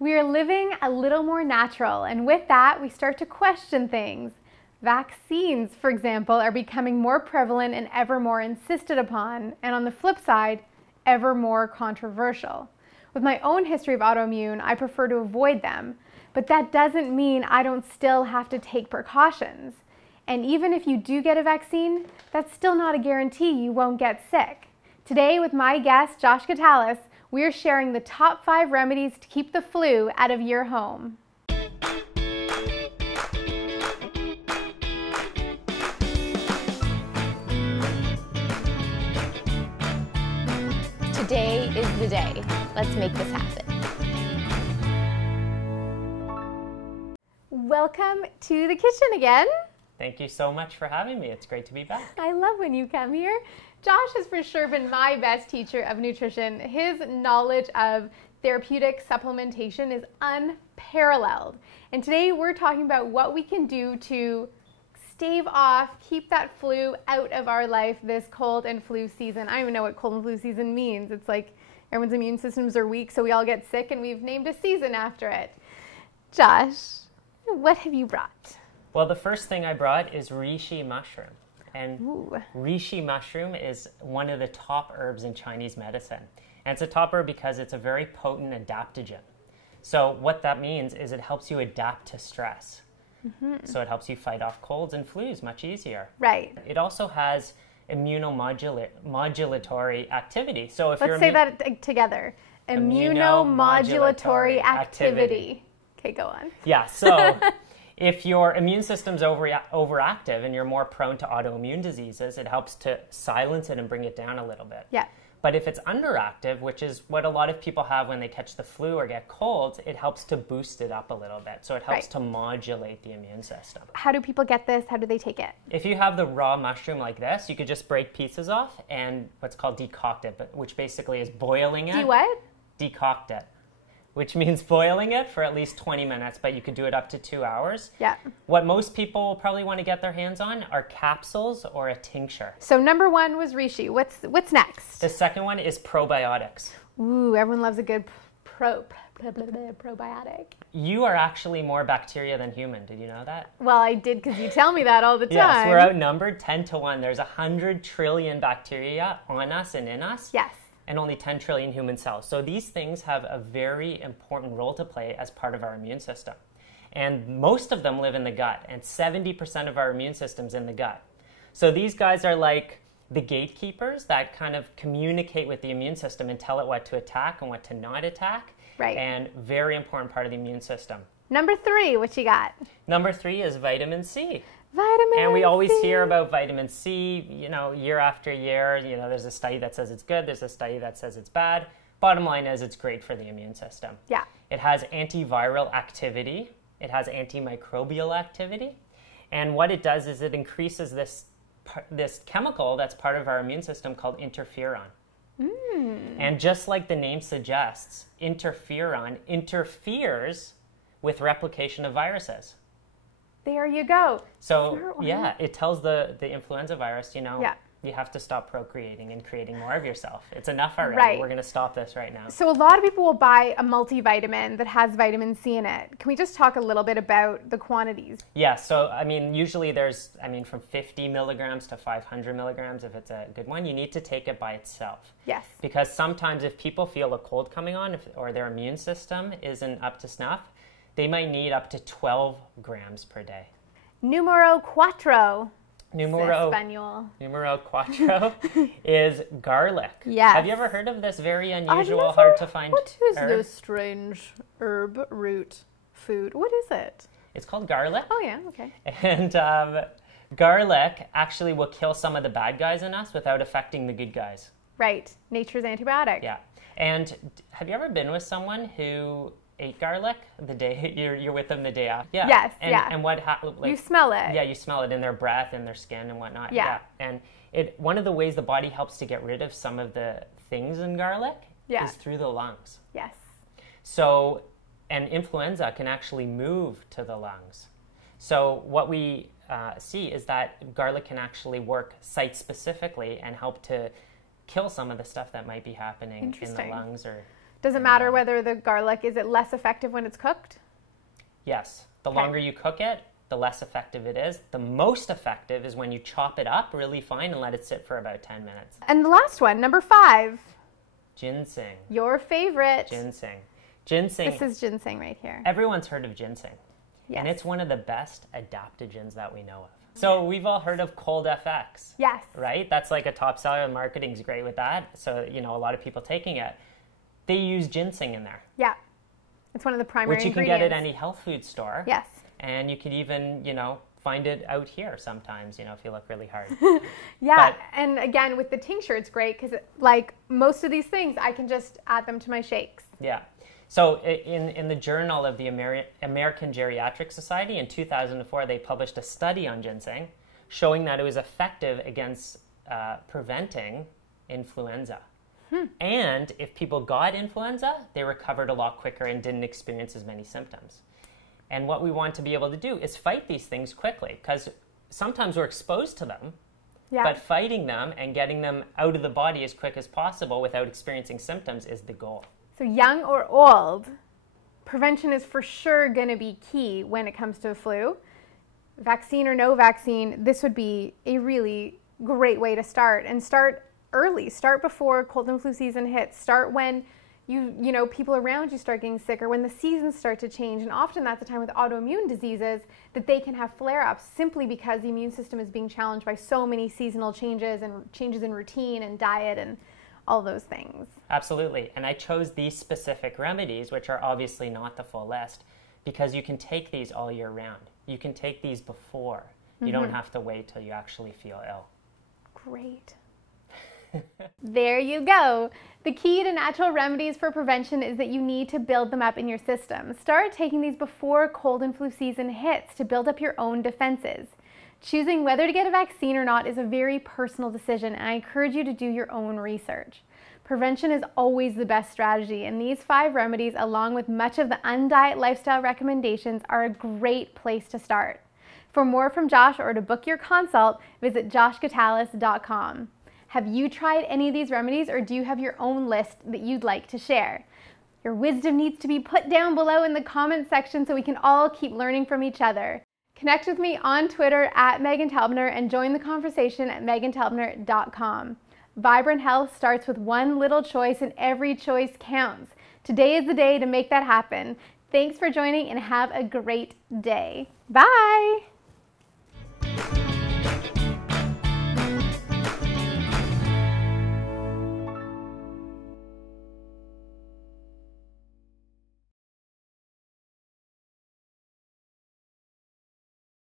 We are living a little more natural, and with that, we start to question things. Vaccines, for example, are becoming more prevalent and ever more insisted upon, and on the flip side, ever more controversial. With my own history of autoimmune, I prefer to avoid them, but that doesn't mean I don't still have to take precautions. And even if you do get a vaccine, that's still not a guarantee you won't get sick. Today, with my guest, Josh Catalis, we are sharing the top 5 remedies to keep the flu out of your home. Today is the day. Let's make this happen. Welcome to the kitchen again. Thank you so much for having me. It's great to be back. I love when you come here. Josh has for sure been my best teacher of nutrition. His knowledge of therapeutic supplementation is unparalleled. And today we're talking about what we can do to stave off, keep that flu out of our life this cold and flu season. I don't even know what cold and flu season means. It's like everyone's immune systems are weak, so we all get sick, and we've named a season after it. Josh, what have you brought? Well, the first thing I brought is Reishi Mushroom. And Ooh. Reishi Mushroom is one of the top herbs in Chinese medicine. And it's a top herb because it's a very potent adaptogen. So what that means is it helps you adapt to stress. So it helps you fight off colds and flus much easier. Right. It also has immunomodulatory activity. So if Let's say that together. Immunomodulatory activity. Okay, go on. Yeah, so if your immune system's overactive and you're more prone to autoimmune diseases, it helps to silence it and bring it down a little bit. Yeah. But if it's underactive, which is what a lot of people have when they catch the flu or get colds, it helps to boost it up a little bit. So it helps to modulate the immune system. How do people get this? How do they take it? If you have the raw mushroom like this, you could just break pieces off and what's called decoct it, which basically is boiling it. Do what? Decoct it, which means boiling it for at least 20 minutes, but you could do it up to 2 hours. Yeah. What most people will probably want to get their hands on are capsules or a tincture. So number 1 was Reishi. What's next? The second one is probiotics. Ooh, everyone loves a good probiotic. You are actually more bacteria than human. Did you know that? Well, I did because you tell me that all the time. Yes, we're outnumbered 10 to 1. There's 100 trillion bacteria on us and in us. Yes. And only 10 trillion human cells. So these things have a very important role to play as part of our immune system. And most of them live in the gut, and 70% of our immune system's in the gut. So these guys are like the gatekeepers that kind of communicate with the immune system and tell it what to attack and what to not attack. Right. And very important part of the immune system. Number 3, what you got? Number 3 is vitamin C. Vitamin C. And we always hear about vitamin C, year after year. There's a study that says it's good. There's a study that says it's bad. Bottom line is it's great for the immune system. Yeah. It has antiviral activity. It has antimicrobial activity. And what it does is it increases this chemical that's part of our immune system called interferon. And just like the name suggests, interferon interferes with replication of viruses. There you go. So, yeah, it tells the influenza virus, you have to stop procreating and creating more of yourself. It's enough already. Right. We're going to stop this right now. So a lot of people will buy a multivitamin that has vitamin C in it. Can we just talk a little bit about the quantities? Yeah, so, usually there's, from 50 milligrams to 500 milligrams if it's a good one. You need to take it by itself. Yes. Because sometimes if people feel a cold coming on or their immune system isn't up to snuff, they might need up to 12 grams per day. Numero cuatro. Numero cuatro is garlic. Yes. Have you ever heard of this very unusual, hard to find What is herb? this strange herb, root, food? What is it? It's called garlic. Oh, yeah, okay. And garlic actually will kill some of the bad guys in us without affecting the good guys. Right. Nature's antibiotic. Yeah. And have you ever been with someone who ate garlic the day you're with them the day after? Yeah. Yes. And what you smell it. Yeah, you smell it in their breath and their skin and whatnot. Yeah. And one of the ways the body helps to get rid of some of the things in garlic is through the lungs. Yes. So, and influenza can actually move to the lungs. So what we see is that garlic can actually work site-specifically and help to kill some of the stuff that might be happening in the lungs or Does it matter whether the garlic, is it less effective when it's cooked? Yes. The longer you cook it, the less effective it is. The most effective is when you chop it up really fine and let it sit for about 10 minutes. And the last one, number 5. Ginseng. Your favorite. Ginseng. Ginseng. This is ginseng right here. Everyone's heard of ginseng. Yes. And it's one of the best adaptogens that we know of. So we've all heard of cold FX. Yes. Right? That's like a top seller. Marketing's great with that. So, a lot of people taking it. They use ginseng in there. Yeah. It's one of the primary ingredients. Which you can get at any health food store. Yes. And you can even, find it out here sometimes, if you look really hard. Yeah, and again, with the tincture, it's great because, like most of these things, I can just add them to my shakes. Yeah. So in the Journal of the American Geriatric Society in 2004, they published a study on ginseng showing that it was effective against preventing influenza. And if people got influenza, they recovered a lot quicker and didn't experience as many symptoms. And what we want to be able to do is fight these things quickly, because sometimes we're exposed to them, but fighting them and getting them out of the body as quick as possible without experiencing symptoms is the goal. So young or old, prevention is for sure going to be key when it comes to the flu. Vaccine or no vaccine, this would be a really great way to start. And start early. Start before cold and flu season hits. Start when people around you start getting sick, or when the seasons start to change. And often that's a time with autoimmune diseases that they can have flare-ups simply because the immune system is being challenged by so many seasonal changes and changes in routine and diet and all those things. Absolutely. And I chose these specific remedies, which are obviously not the full list, because you can take these all year round. You can take these before. You don't have to wait till you actually feel ill. Great. There you go. The key to natural remedies for prevention is that you need to build them up in your system. Start taking these before cold and flu season hits to build up your own defenses. Choosing whether to get a vaccine or not is a very personal decision, and I encourage you to do your own research. Prevention is always the best strategy, and these 5 remedies, along with much of the undiet lifestyle recommendations, are a great place to start. For more from Josh or to book your consult, visit joshgatalis.com. Have you tried any of these remedies, or do you have your own list that you'd like to share? Your wisdom needs to be put down below in the comments section so we can all keep learning from each other. Connect with me on Twitter at Meghan Telpner and join the conversation at meghantelpner.com. Vibrant health starts with one little choice, and every choice counts. Today is the day to make that happen. Thanks for joining and have a great day. Bye!